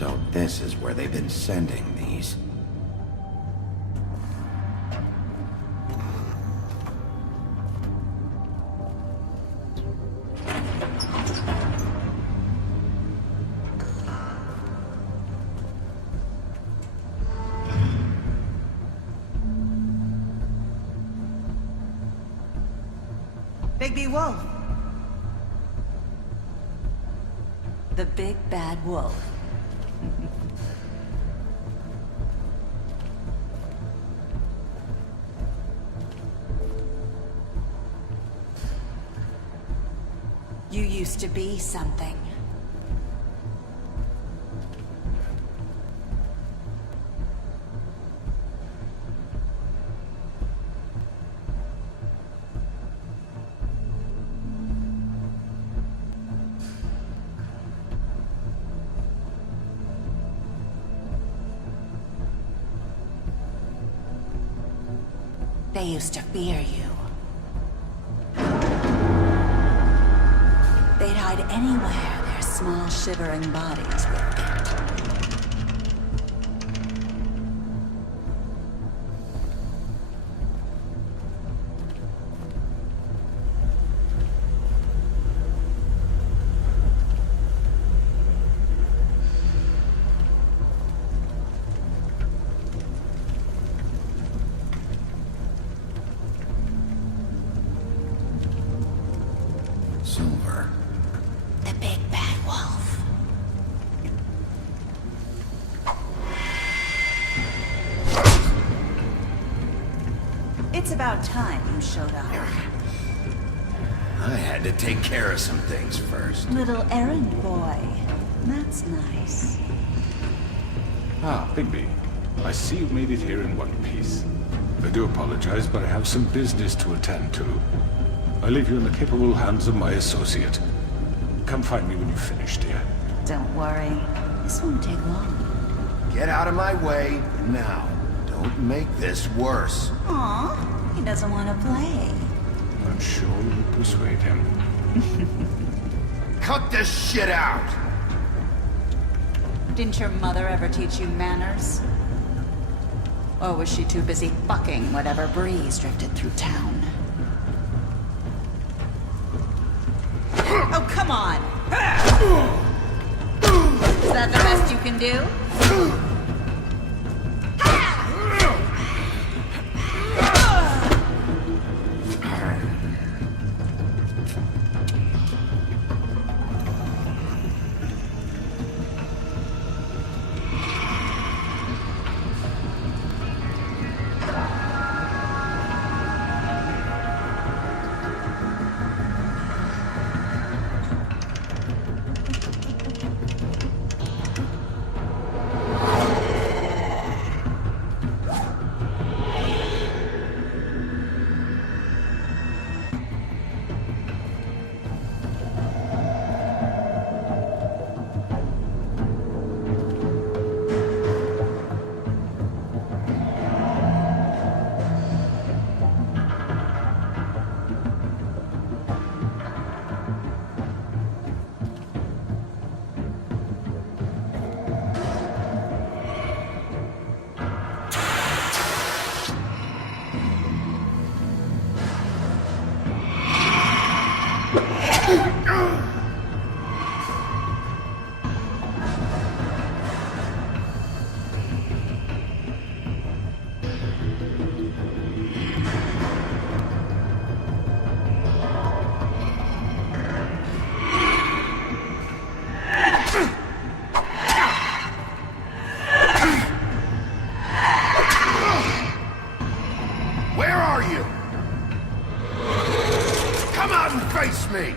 So this is where they've been sending these. Big Wolf. The big bad wolf. You used to be something. They used to fear you. They'd hide anywhere their small, shivering bodies would fit. Silver. The big bad wolf. It's about time you showed up. I had to take care of some things first. Little errand boy. That's nice. Ah, Bigby. I see you made it here in one piece. I do apologize, but I have some business to attend to. I leave you in the capable hands of my associate. Come find me when you've finished, dear. Don't worry. This won't take long. Get out of my way now. Don't make this worse. Aw, he doesn't want to play. I'm sure you'll persuade him. Cut this shit out! Didn't your mother ever teach you manners? Or was she too busy fucking whatever breeze drifted through town? Oh, come on! Is that the best you can do? me!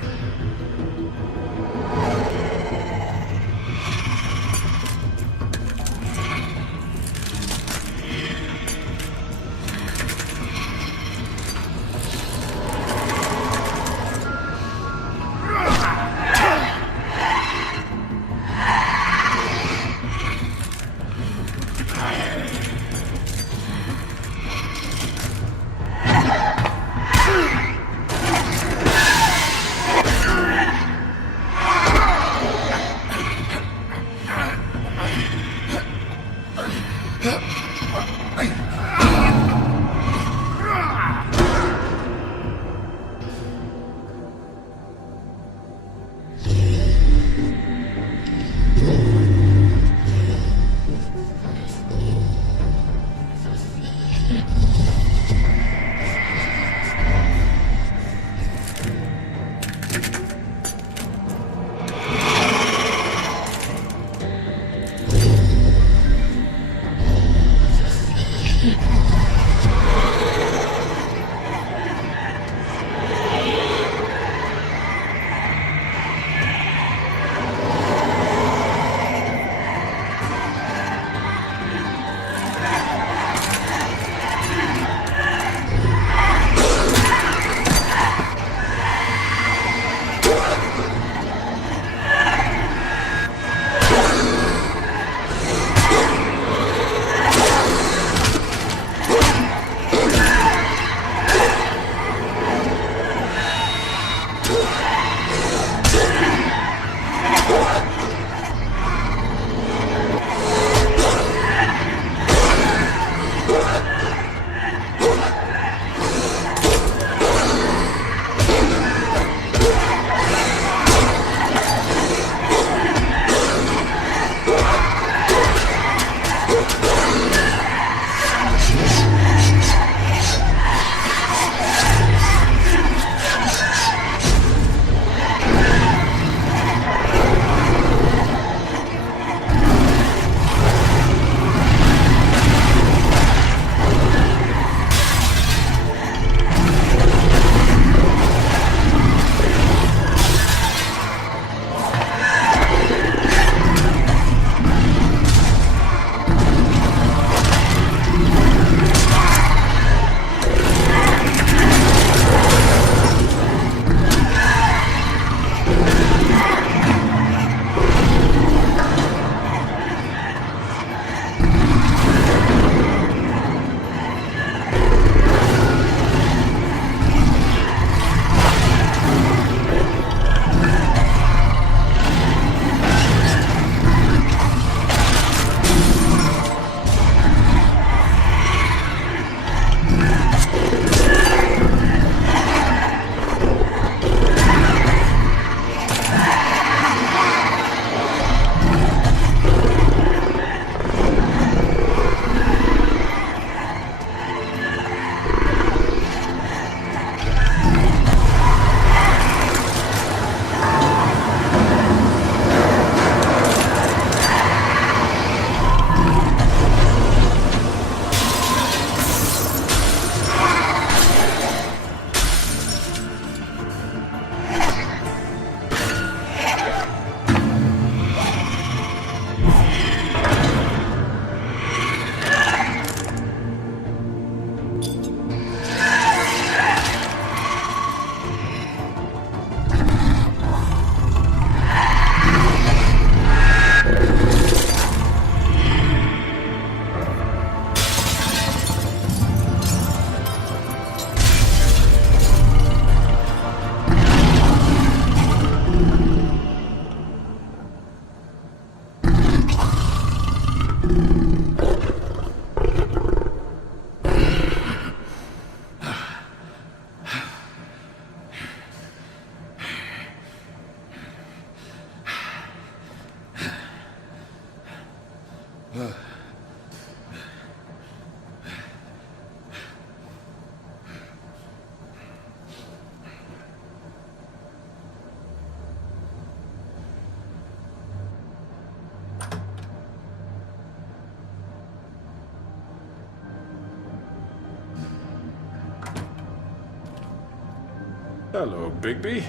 Hello, Bigby.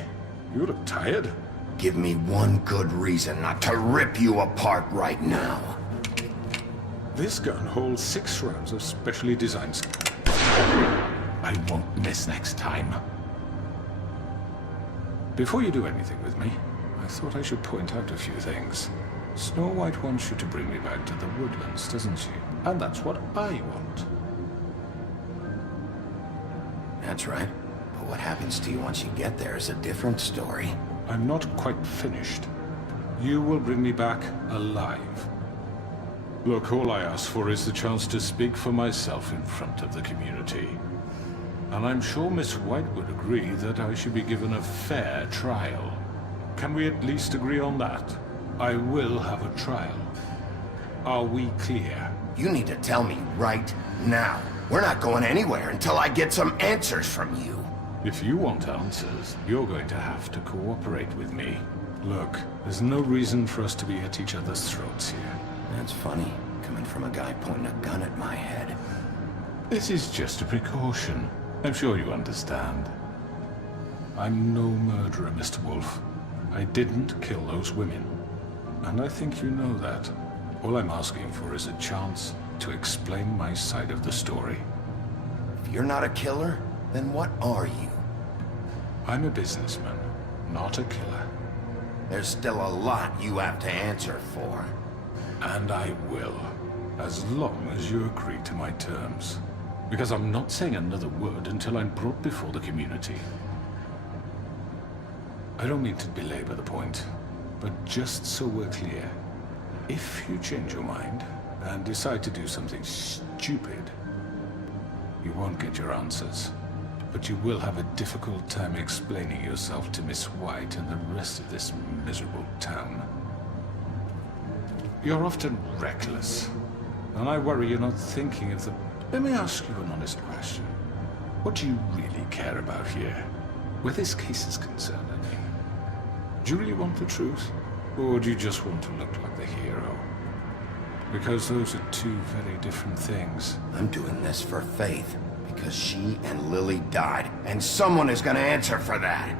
You look tired. Give me one good reason not to rip you apart right now. This gun holds 6 rounds of specially designed... I won't miss next time. Before you do anything with me, I thought I should point out a few things. Snow White wants you to bring me back to the woodlands, doesn't she? And that's what I want. That's right. But what happens to you once you get there is a different story. I'm not quite finished. You will bring me back alive. Look, all I ask for is the chance to speak for myself in front of the community. And I'm sure Miss White would agree that I should be given a fair trial. Can we at least agree on that? I will have a trial. Are we clear? You need to tell me right now. We're not going anywhere until I get some answers from you. If you want answers, you're going to have to cooperate with me. Look, there's no reason for us to be at each other's throats here. That's funny, coming from a guy pointing a gun at my head. This is just a precaution. I'm sure you understand. I'm no murderer, Mr. Wolf. I didn't kill those women. And I think you know that. All I'm asking for is a chance to explain my side of the story. If you're not a killer, then what are you? I'm a businessman, not a killer. There's still a lot you have to answer for. And I will, as long as you agree to my terms. Because I'm not saying another word until I'm brought before the community. I don't mean to belabor the point, but just so we're clear, if you change your mind and decide to do something stupid, you won't get your answers. But you will have a difficult time explaining yourself to Miss White and the rest of this miserable town. You're often reckless, and I worry you're not thinking of the... Let me ask you an honest question. What do you really care about here? Where this case is concerned, I mean. Do you really want the truth? Or do you just want to look like the hero? Because those are two very different things. I'm doing this for Faith, because she and Lily died, and someone is gonna answer for that.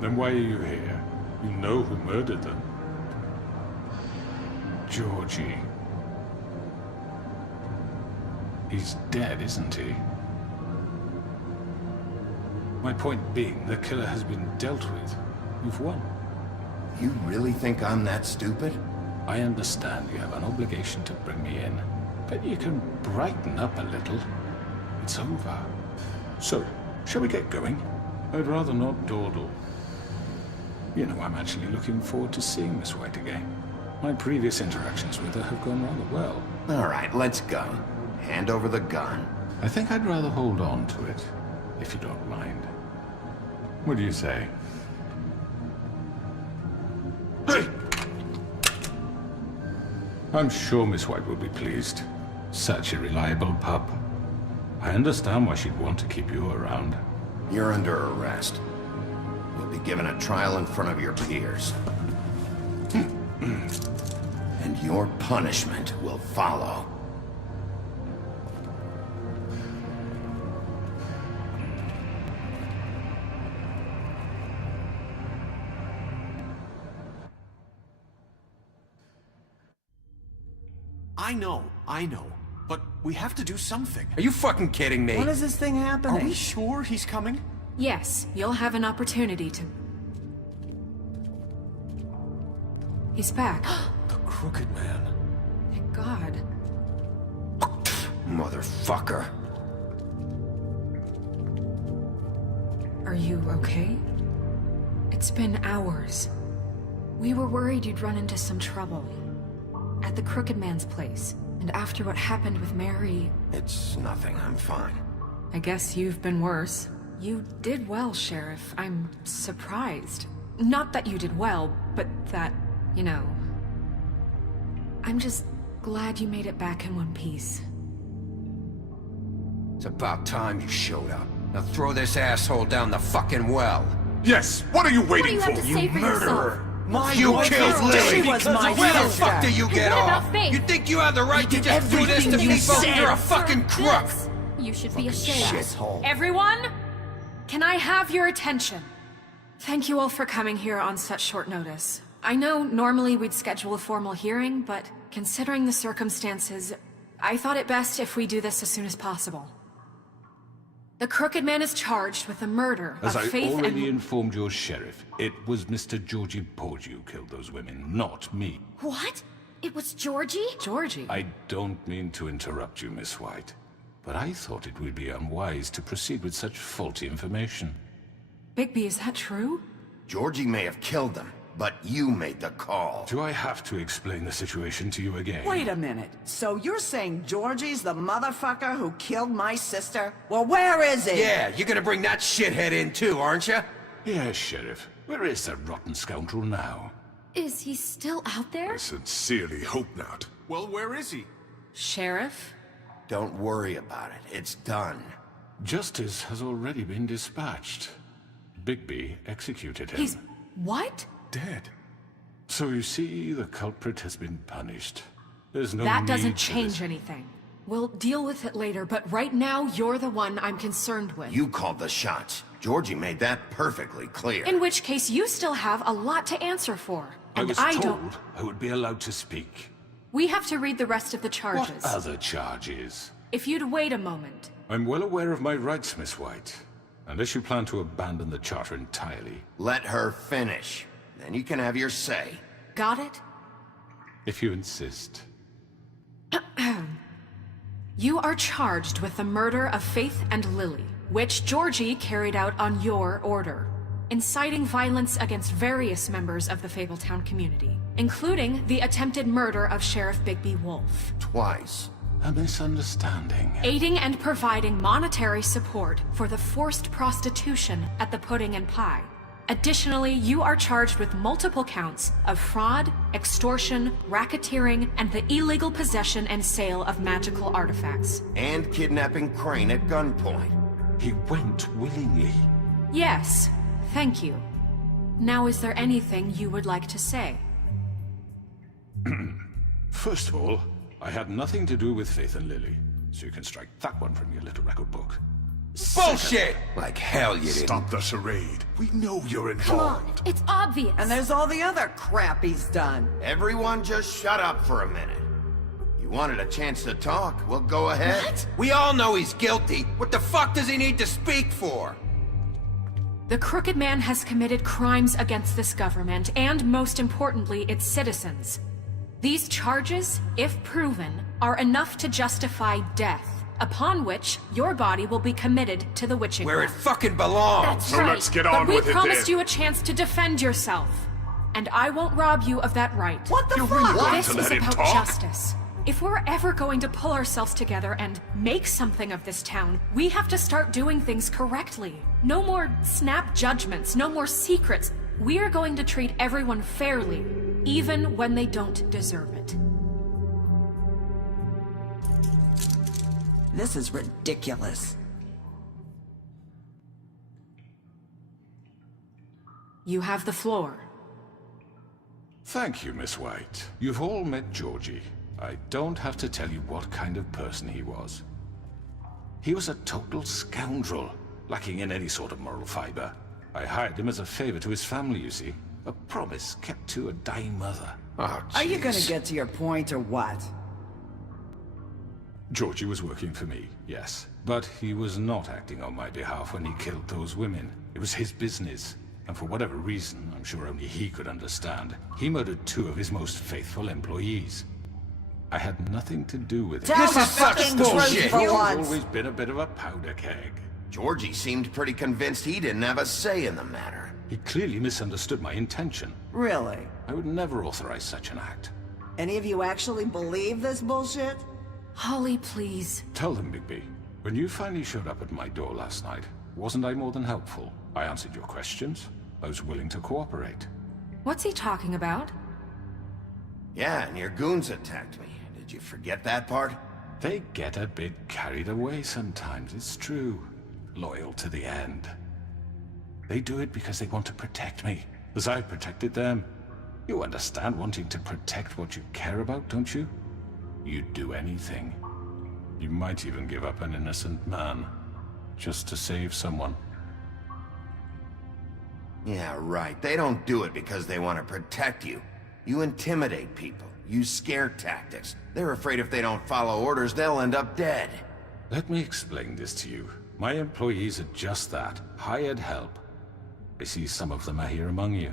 Then why are you here? You know who murdered them. Georgie. He's dead, isn't he? My point being, the killer has been dealt with. You've won. You really think I'm that stupid? I understand you have an obligation to bring me in, but you can brighten up a little. It's over. So, shall we get going? I'd rather not dawdle. You know, I'm actually looking forward to seeing Miss White again. My previous interactions with her have gone rather well. All right, let's go. Hand over the gun. I think I'd rather hold on to it, if you don't mind. What do you say? Hey! I'm sure Miss White will be pleased. Such a reliable pup. I understand why she'd want to keep you around. You're under arrest. You'll be given a trial in front of your peers. And your punishment will follow. I know. But we have to do something. Are you fucking kidding me? When is this thing happening? Are we sure he's coming? Yes, you'll have an opportunity to... He's back. The Crooked Man. Thank God. Motherfucker. Are you okay? It's been hours. We were worried you'd run into some trouble. At the Crooked Man's place. And after what happened with Mary... It's nothing, I'm fine. I guess you've been worse. You did well, Sheriff. I'm surprised. Not that you did well, but that, you know... I'm just glad you made it back in one piece. It's about time you showed up. Now throw this asshole down the fucking well. Yes! What are you waiting What do you have to say for yourself? You killed Lily! She was my Where the sister. fuck do you get What off? about Faith? You think you have the right to just do this to everything you people? said. You're a fucking crook! This, you should be ashamed. Shithole. Everyone, can I have your attention? Thank you all for coming here on such short notice. I know normally we'd schedule a formal hearing, but considering the circumstances, I thought it best if we do this as soon as possible. The Crooked Man is charged with the murder As of I Faith already and... informed your sheriff, it was Mr. Georgie Porgy who killed those women, not me. What? It was Georgie? Georgie? I don't mean to interrupt you, Miss White, but I thought it would be unwise to proceed with such faulty information. Bigby, is that true? Georgie may have killed them, but you made the call. Do I have to explain the situation to you again? Wait a minute. So you're saying Georgie's the motherfucker who killed my sister? Well, where is he? Yeah, you're gonna bring that shithead in too, aren't you? Yes, Sheriff. Where is that rotten scoundrel now? Is he still out there? I sincerely hope not. Well, where is he? Sheriff? Don't worry about it. It's done. Justice has already been dispatched. Bigby executed him. He's... what? Dead. So you see, the culprit has been punished. There's no That need doesn't for change this. anything. We'll deal with it later, but right now, you're the one I'm concerned with. You called the shots. Georgie made that perfectly clear. In which case, you still have a lot to answer for. I And was I told don't... I would be allowed to speak. We have to read the rest of the What charges. other charges? If you'd wait a moment. I'm well aware of my rights, Miss White. Unless you plan to abandon the charter entirely. Let her finish. Then you can have your say. Got it? If you insist. You are charged with the murder of Faith and Lily, which Georgie carried out on your order, inciting violence against various members of the Fabletown community, including the attempted murder of Sheriff Bigby Wolf. Twice. A misunderstanding. Aiding and providing monetary support for the forced prostitution at the Pudding and Pie. Additionally, you are charged with multiple counts of fraud, extortion, racketeering, and the illegal possession and sale of magical artifacts. And kidnapping Crane at gunpoint. He went willingly. Yes, thank you. Now, is there anything you would like to say? First of all, I had nothing to do with Faith and Lily, so you can strike that one from your little record book. Bullshit! Like hell you didn't. Stop the charade. We know you're Come on, involved. it's obvious. And there's all the other crap he's done. Everyone just shut up for a minute. You wanted a chance to talk, well go ahead. What? We all know he's guilty. What the fuck does he need to speak for? The Crooked Man has committed crimes against this government, and most importantly, its citizens. These charges, if proven, are enough to justify death, upon which your body will be committed to the witching Where it well. fucking belongs. That's So right. let's get But on we with it promised then. you a chance to defend yourself, and I won't rob you of that right. What the You fuck? really want This to is let him about talk? justice. If we're ever going to pull ourselves together and make something of this town, we have to start doing things correctly. No more snap judgments, no more secrets. We are going to treat everyone fairly, even when they don't deserve it. This is ridiculous. You have the floor. Thank you, Miss White. You've all met Georgie. I don't have to tell you what kind of person he was. He was a total scoundrel, lacking in any sort of moral fiber. I hired him as a favor to his family, you see. A promise kept to a dying mother. Oh, Are you gonna jeez. get to your point or what? Georgie was working for me, yes. But he was not acting on my behalf when he killed those women. It was his business. And for whatever reason, I'm sure only he could understand, he murdered 2 of his most faithful employees. I had nothing to do with it. Tell This the is such fucking bullshit. truth for He's once. always been a bit of a powder keg. Georgie seemed pretty convinced he didn't have a say in the matter. He clearly misunderstood my intention. Really? I would never authorize such an act. Any of you actually believe this bullshit? Holly, please. Tell them, Bigby, when you finally showed up at my door last night, wasn't I more than helpful? I answered your questions. I was willing to cooperate. What's he talking about? Yeah, and your goons attacked me. Did you forget that part? They get a bit carried away sometimes, it's true. Loyal to the end. They do it because they want to protect me, as I protected them. You understand wanting to protect what you care about, don't you? You'd do anything. You might even give up an innocent man, just to save someone. Yeah, right. They don't do it because they want to protect you. You intimidate people, use scare tactics. They're afraid if they don't follow orders, they'll end up dead. Let me explain this to you. My employees are just that, hired help. I see some of them are here among you.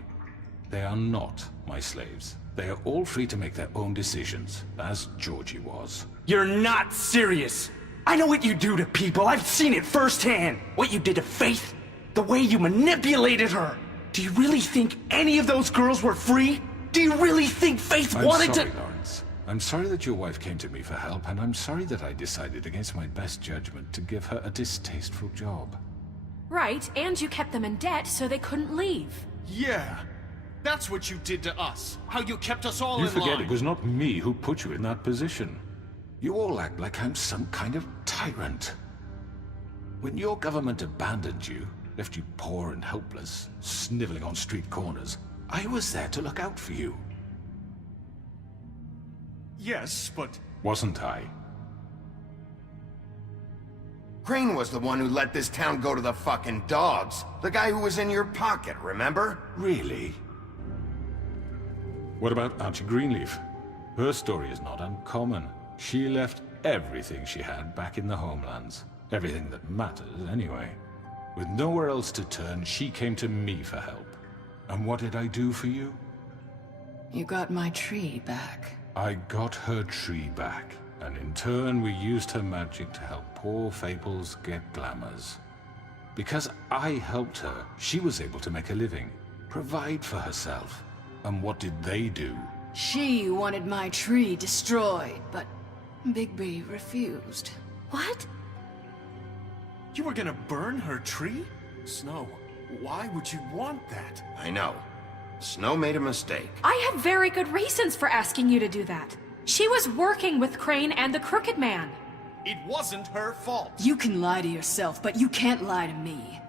They are not my slaves. They are all free to make their own decisions, as Georgie was. You're not serious! I know what you do to people, I've seen it firsthand! What you did to Faith, the way you manipulated her! Do you really think any of those girls were free? Do you really think Faith wanted I'm sorry, to— Lawrence. I'm sorry that your wife came to me for help, and I'm sorry that I decided against my best judgment to give her a distasteful job. Right, and you kept them in debt so they couldn't leave. Yeah. That's what you did to us. How you kept us all You in forget line. it was not me who put you in that position. You all act like I'm some kind of tyrant. When your government abandoned you, left you poor and helpless, sniveling on street corners, I was there to look out for you. Yes, but... Wasn't I? Crane was the one who let this town go to the fucking dogs. The guy who was in your pocket, remember? Really? What about Auntie Greenleaf? Her story is not uncommon. She left everything she had back in the homelands. Everything that matters, anyway. With nowhere else to turn, she came to me for help. And what did I do for you? You got my tree back. I got her tree back, and in turn we used her magic to help poor Fables get glamours. Because I helped her, she was able to make a living, provide for herself. And what did they do? She wanted my tree destroyed, but Bigby refused. What? You were gonna burn her tree? Snow, why would you want that? I know. Snow made a mistake. I have very good reasons for asking you to do that. She was working with Crane and the Crooked Man. It wasn't her fault. You can lie to yourself, but you can't lie to me.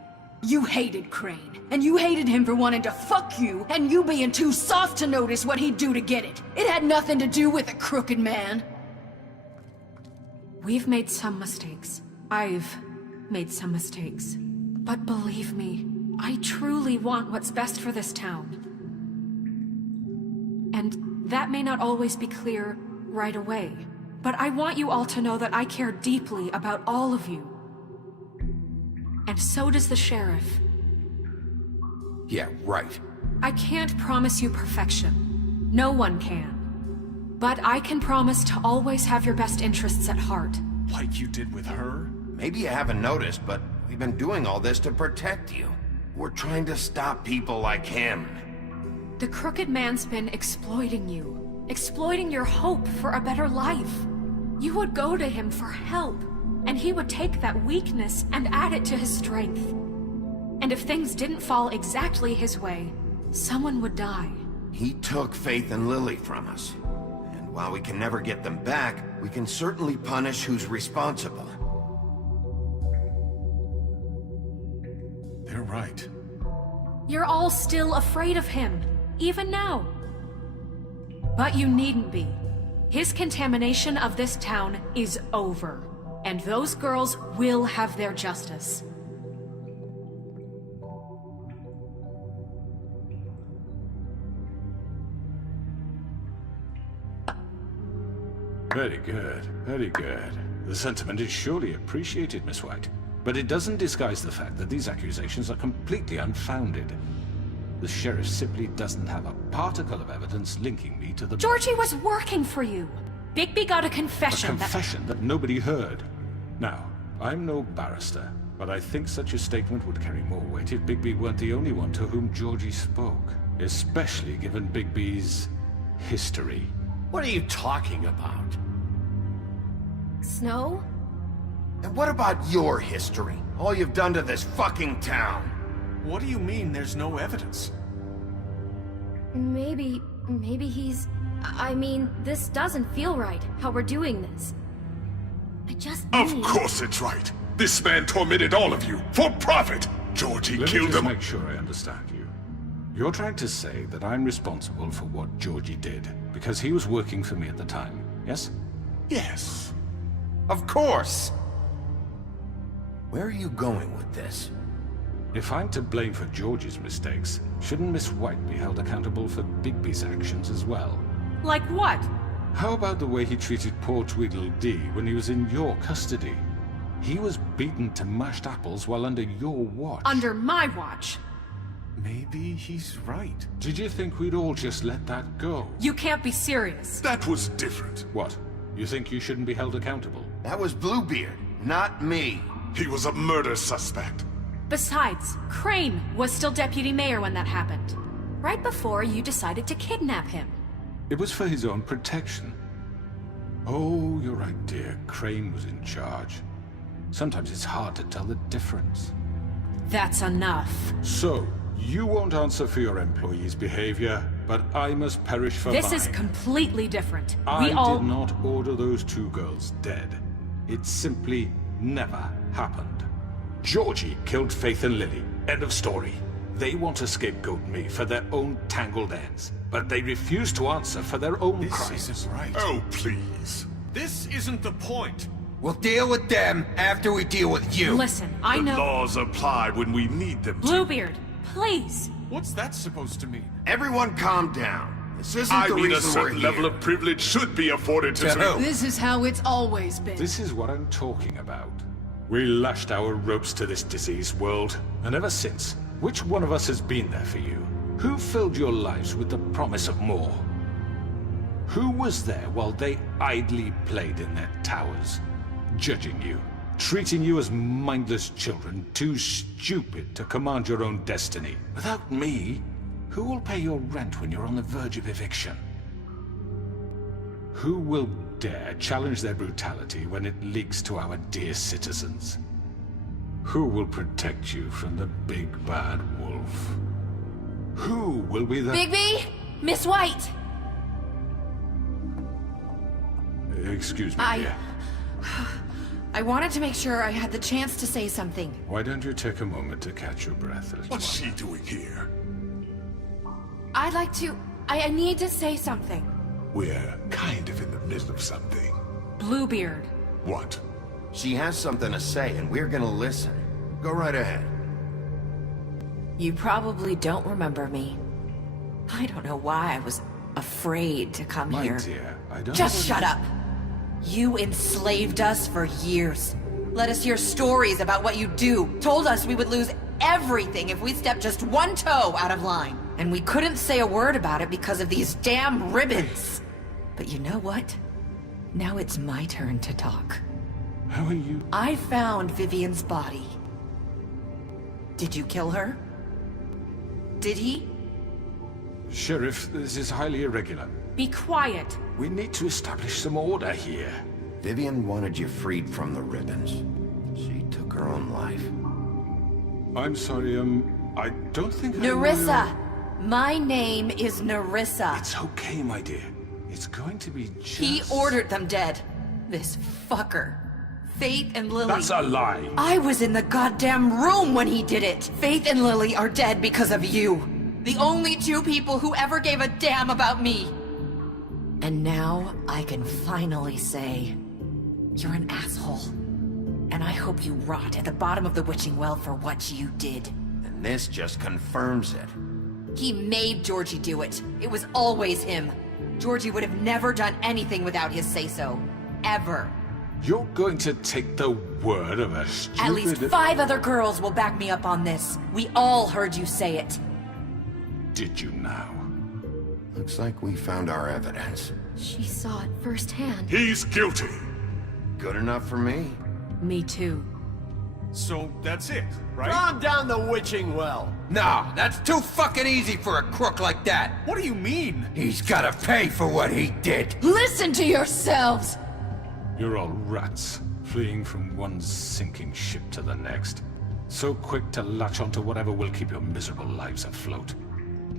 You hated Crane, and you hated him for wanting to fuck you, and you being too soft to notice what he'd do to get it. It had nothing to do with the Crooked Man. We've made some mistakes. I've made some mistakes. But believe me, I truly want what's best for this town. And that may not always be clear right away, but I want you all to know that I care deeply about all of you. And so does the sheriff. Yeah, right. I can't promise you perfection. No one can. But I can promise to always have your best interests at heart. Like you did with her? Maybe you haven't noticed, but we've been doing all this to protect you. We're trying to stop people like him. The Crooked Man's been exploiting you. Exploiting your hope for a better life. You would go to him for help, and he would take that weakness and add it to his strength. And if things didn't fall exactly his way, someone would die. He took Faith and Lily from us. And while we can never get them back, we can certainly punish who's responsible. They're right. You're all still afraid of him, even now. But you needn't be. His contamination of this town is over, and those girls will have their justice. Very good, very good. The sentiment is surely appreciated, Miss White. But it doesn't disguise the fact that these accusations are completely unfounded. The sheriff simply doesn't have a particle of evidence linking me to the... Georgie was working for you. Bigby got a A confession confession that nobody heard. Now, I'm no barrister, but I think such a statement would carry more weight if Bigby weren't the only one to whom Georgie spoke. Especially given Bigby's history. What are you talking about? Snow? And what about your history? All you've done to this fucking town? What do you mean there's no evidence? Maybe he's... I mean, this doesn't feel right, how we're doing this. I just Of need... course it's right. This man tormented all of you for profit. Georgie Let me killed just him. make sure I understand you. You're trying to say that I'm responsible for what Georgie did, because he was working for me at the time, yes? Yes. Of course! Where are you going with this? If I'm to blame for Georgie's mistakes, shouldn't Miss White be held accountable for Bigby's actions as well? Like what? How about the way he treated poor Tweedledee when he was in your custody? He was beaten to mashed apples while under your watch. Under my watch. Maybe he's right. Did you think we'd all just let that go? You can't be serious. That was different. What? You think you shouldn't be held accountable? That was Bluebeard, not me. He was a murder suspect. Besides, Crane was still deputy mayor when that happened. Right before you decided to kidnap him. It was for his own protection. Oh, you're right, dear. Crane was in charge. Sometimes it's hard to tell the difference. That's enough. So, you won't answer for your employees' behavior, but I must perish for mine. This is completely different. I We all... did not order those two girls dead. It simply never happened. Georgie killed Faith and Lily. End of story. They want to scapegoat me for their own tangled ends, but they refuse to answer for their own crimes. This isn't right. Oh, please. This isn't the point. We'll deal with them after we deal with you. Listen, I The know... laws apply when we need them to. Bluebeard, please. What's that supposed to mean? Everyone calm down. This isn't I the mean, a reason we're certain here. level of privilege should be afforded to... To who? This is how it's always been. This is what I'm talking about. We lashed our ropes to this diseased world, and ever since, which one of us has been there for you? Who filled your lives with the promise of more? Who was there while they idly played in their towers? Judging you, treating you as mindless children, too stupid to command your own destiny. Without me, who will pay your rent when you're on the verge of eviction? Who will dare challenge their brutality when it leaks to our dear citizens? Who will protect you from the big bad wolf? Who will be the— Bigby? Miss White! Excuse me, dear. I wanted to make sure I had the chance to say something. Why don't you take a moment to catch your breath, little What's one? she doing here? I'd like to... I need to say something. We're kind of in the middle of something. Bluebeard. What? She has something to say, and we're gonna listen. Go right ahead. You probably don't remember me. I don't know why I was afraid to come My here. dear, I don't— Just shut up! You enslaved us for years. Let us hear stories about what you do. Told us we would lose everything if we stepped just one toe out of line. And we couldn't say a word about it because of these damn ribbons. But you know what? Now it's my turn to talk. How are you? I found Vivian's body. Did you kill her? Did he? Sheriff, this is highly irregular. Be quiet. We need to establish some order here. Vivian wanted you freed from the ribbons. She took her own life. I'm sorry, I don't think Nerissa! My name is Nerissa. It's okay, my dear. It's going to be just— He ordered them dead. This fucker. Faith and Lily. That's a lie! I was in the goddamn room when he did it. Faith and Lily are dead because of you. The only two people who ever gave a damn about me. And now I can finally say, you're an asshole. And I hope you rot at the bottom of the witching well for what you did. And this just confirms it. He made Georgie do it. It was always him. Georgie would have never done anything without his say-so. Ever. You're going to take the word of a stupid— At least 5 other girls will back me up on this. We all heard you say it. Did you now? Looks like we found our evidence. She saw it firsthand. He's guilty. Good enough for me. Me too. So that's it, right? Calm down the witching well. No, that's too fucking easy for a crook like that. What do you mean? He's gotta pay for what he did. Listen to yourselves! You're all rats, fleeing from one sinking ship to the next. So quick to latch onto whatever will keep your miserable lives afloat.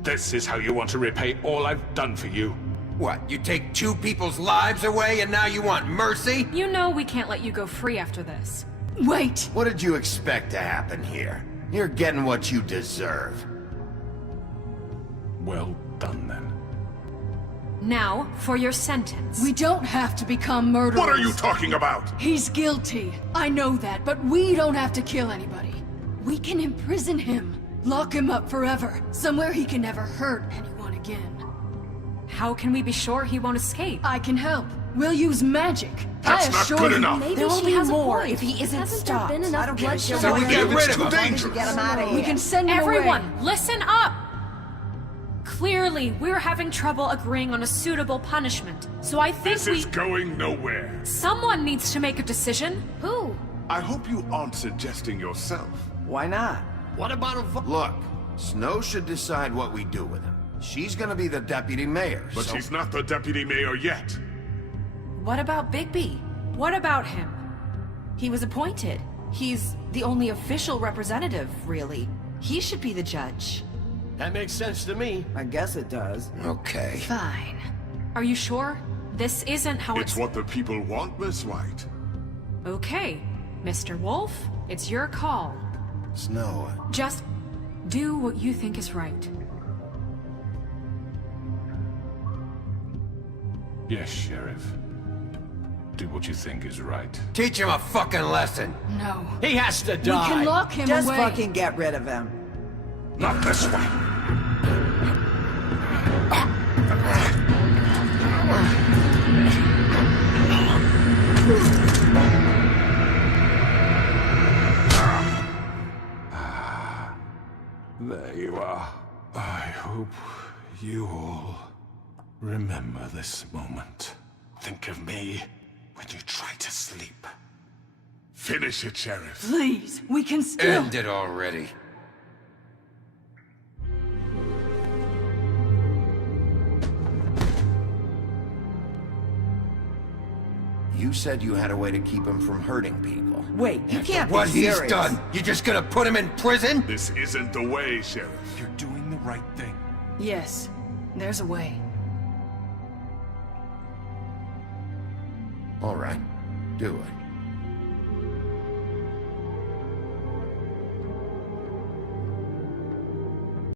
This is how you want to repay all I've done for you? What, you take 2 people's lives away and now you want mercy? You know we can't let you go free after this. Wait! What did you expect to happen here? You're getting what you deserve. Well done, then. Now, for your sentence. We don't have to become murderers. What are you talking about? He's guilty. I know that, but we don't have to kill anybody. We can imprison him. Lock him up forever. Somewhere he can never hurt anyone again. How can we be sure he won't escape? I can help. We'll use magic. That's I not assure good you. enough. Maybe There will she be has a more point. if he isn't Hasn't stopped. there been I enough don't care. bloodshed So we already? get rid It's of too him. dangerous. Get him out of here. We can send him Everyone, away. listen up! Clearly, we're having trouble agreeing on a suitable punishment. So I think This is going nowhere. someone needs to make a decision. Who? I hope you aren't suggesting yourself. Why not? What about a Look, Snow should decide what we do with him. She's gonna be the deputy mayor, But so... she's not the deputy mayor yet. What about Bigby? What about him? He was appointed. He's the only official representative, really. He should be the judge. That makes sense to me. I guess it does. Okay. Fine. Are you sure? This isn't how It's what the people want, Miss White. Okay, Mr. Wolf, it's your call. Snow, Just do what you think is right. Yes, Sheriff. Do what you think is right. teach him a fucking lesson. No. He has to We die. can lock him Just away. fucking get rid of him. Not this way. There you are. I hope you all remember this moment. Think of me when you try to sleep. Finish it, Sheriff. Please, we can still... End it already. You said you had a way to keep him from hurting people. Wait, you can't What be he's serious. done, you just gonna put him in prison? This isn't the way, Sheriff. You're doing the right thing. Yes, there's a way. All right, do it.